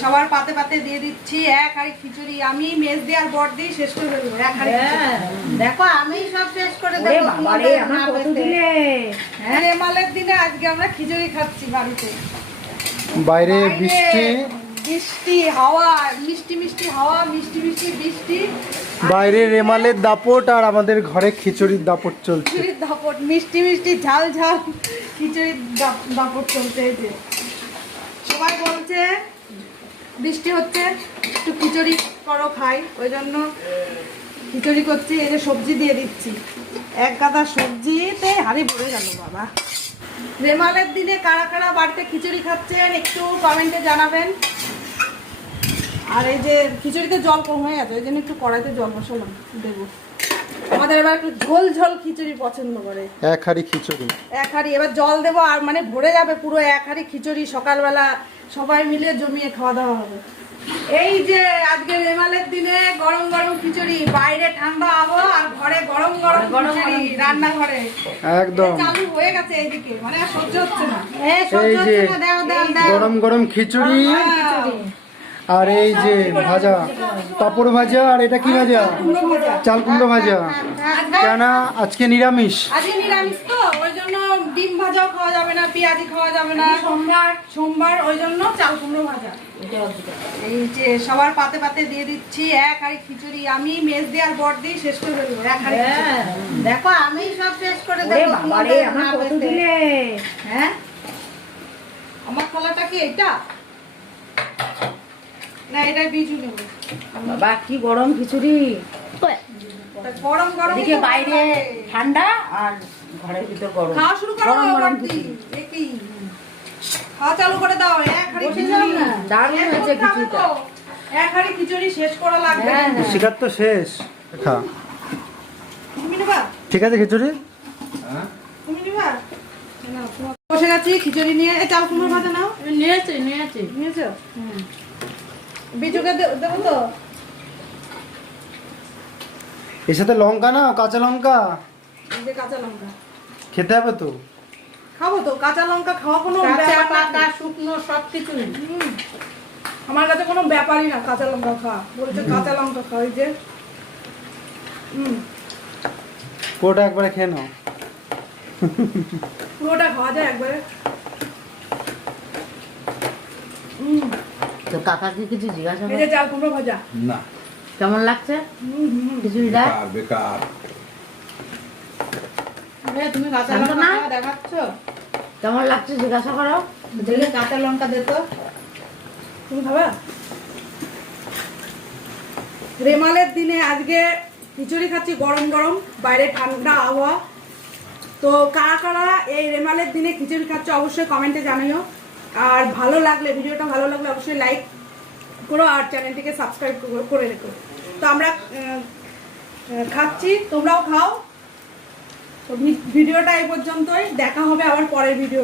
সবার পাতে পাতে দিয়ে দিচ্ছি এক হাড়ি খিচুড়ি। আমি মেজ দিয়ে আর বর দিয়ে শেষ করে দেবো এক হাড়ি হ্যাঁ, দেখো আমি সব শেষ করে দেবো। হ্যাঁ রেমালের দিনে আজকে আমরা খিচুড়ি খাচ্ছি বাড়িতে। বাইরে বৃষ্টি। বৃষ্টি হাওয়া মিষ্টি মিষ্টি হাওয়া মিষ্টি মিষ্টি বৃষ্টি। বাইরে রেমালের দাপট আর আমাদের ঘরে খিচুড়ির দাপট চলছে। খিচুড়ির দাপট মিষ্টি মিষ্টি ঝাল ঝাল খিচুড়ির দাপ- দাপট চলছে সবাই বলছে বৃষ্টি হচ্ছে একটু খিচুড়ি করো খাই ওই জন্য খিচুড়ি করছি এই যে সবজি দিয়ে দিচ্ছি। এক গাদা সবজিতে হাড়ি ভরে গেল বাবা। রেমালের দিনে কারা কারা বাড়িতে খিচুড়ি খাচ্ছেন একটু কমেন্টে জানাবেন। আর এই যে খিচুড়িতে জল কম হয়ে গেছে ওই জন্য একটু কড়াইতে জল বসালাম দেবো। আমাদের এবার একটু ঝোল ঝোল খিচুড়ি পছন্দ করে। এক হাড়ি খিচুড়ি। এক হাঁড়ি এবার জল দেবো আর মানে ভরে যাবে পুরো এক হাড়ি খিচুড়ি সকালবেলা। সবাই মিলে জমিয়ে খাওয়া দাওয়া হবে। এই যে আজকে রেমালের দিনে গরম গরম খিচুড়ি বাইরে ঠান্ডা আবো আর ঘরে গরম গরম খিচুড়ি রান্নাঘরে। একদম। চালু হয়ে গেছে এইদিকে মানে সহ্য হচ্ছে না। এই যে হচ্ছে না, দাও দাও দাও। গরম গরম খিচুড়ি। খিচুড়ি আর এই যে ভাজা পাপড় ভাজা আর এটা কি ভাজা? চাল কুমড়ো ভাজা। কেন আজকে নিরামিষ। আজকে নিরামিষ তো ওই জন্য ডিম ভাজাও খাওয়া যাবে না পেঁয়াজি খাওয়া যাবে না। সোমবার। সোমবার ওই জন্য চাল কুমড়ো ভাজা। এই যে সবার পাতে পাতে দিয়ে দিচ্ছি এক হাড়ি খিচুড়ি। আমি মেজ দিয়ে আর বর দিয়ে শেষ করে দেবো এক হাড়ি হ্যাঁ, দেখো আমি সব শেষ করে দেবো। দিলে হ্যাঁ? আমার থালাটা কি এটা না এটা বিজু নেব। বাবা কি গরম খিচুড়ি। গরম গরম এদিকে বাইরে ঠান্ডা আর ঘরের ভিতর গরম। খাওয়া শুরু করো গরম গরম খাওয়া চালু করে দাও এক হাড়ি খিচুড়ি। না, দারুণ হয়েছে খিচুড়িটা। এক হাড়ি খিচুড়ি শেষ করা লাগবে। হ্যাঁ, হ্যাঁ। শিকার তো শেষ। খা। তুমি নেবা? ঠিক আছে খিচুড়ি? তুমি নিবা? বসে গেছি খিচুড়ি নিয়ে। চাল কুমড়ো ভাজা নাও। নিয়েছি নিয়েছি। নিয়েছো? বিজুকে দে- দেবো তো? এর সাথে লঙ্কা না কাঁচা লঙ্কা? যে কাঁচা লঙ্কা। খেতে হবে তো। খাব তো কাঁচা লঙ্কা খাওয়া কোনো কাঁচা পাকা শুকনো সব কিছু আমার কাছে কোনো ব্যাপারই না কাঁচা লঙ্কা খাওয়া বলছে কাঁচা লঙ্কা খাওয়া যে। হুম। পুরোটা একবারে খেয়ে নাও। পুরোটা খাওয়া যায় একবারে হুম তো কাকাকে কিছু জিজ্ঞাসা করো। চাল কুমড়ো ভাজা। না। কেমন লাগছে? খিচুড়িটা? বেকার তুমি কাঁচা লঙ্কা দেখাচ্ছ? কেমন লাগছে জিজ্ঞাসা করো। দিলে কাঁচা লঙ্কা তুমি খাবা? রেমালের দিনে আজকে খিচুড়ি খাচ্ছি গরম গরম বাইরে ঠান্ডা আবহাওয়া। তো কারা কারা এই রেমালের দিনে খিচুড়ি খাচ্ছে অবশ্যই কমেন্টে জানিও। আর ভালো লাগলে, ভিডিওটা ভালো লাগলে অবশ্যই লাইক করো আর চ্যানেলটিকে সাবস্ক্রাইব করে রেখো। তো আমরা খাচ্ছি, তোমরাও খাও। তো ভিডিওটা এই পর্যন্তই। দেখা হবে আবার পরের ভিডিও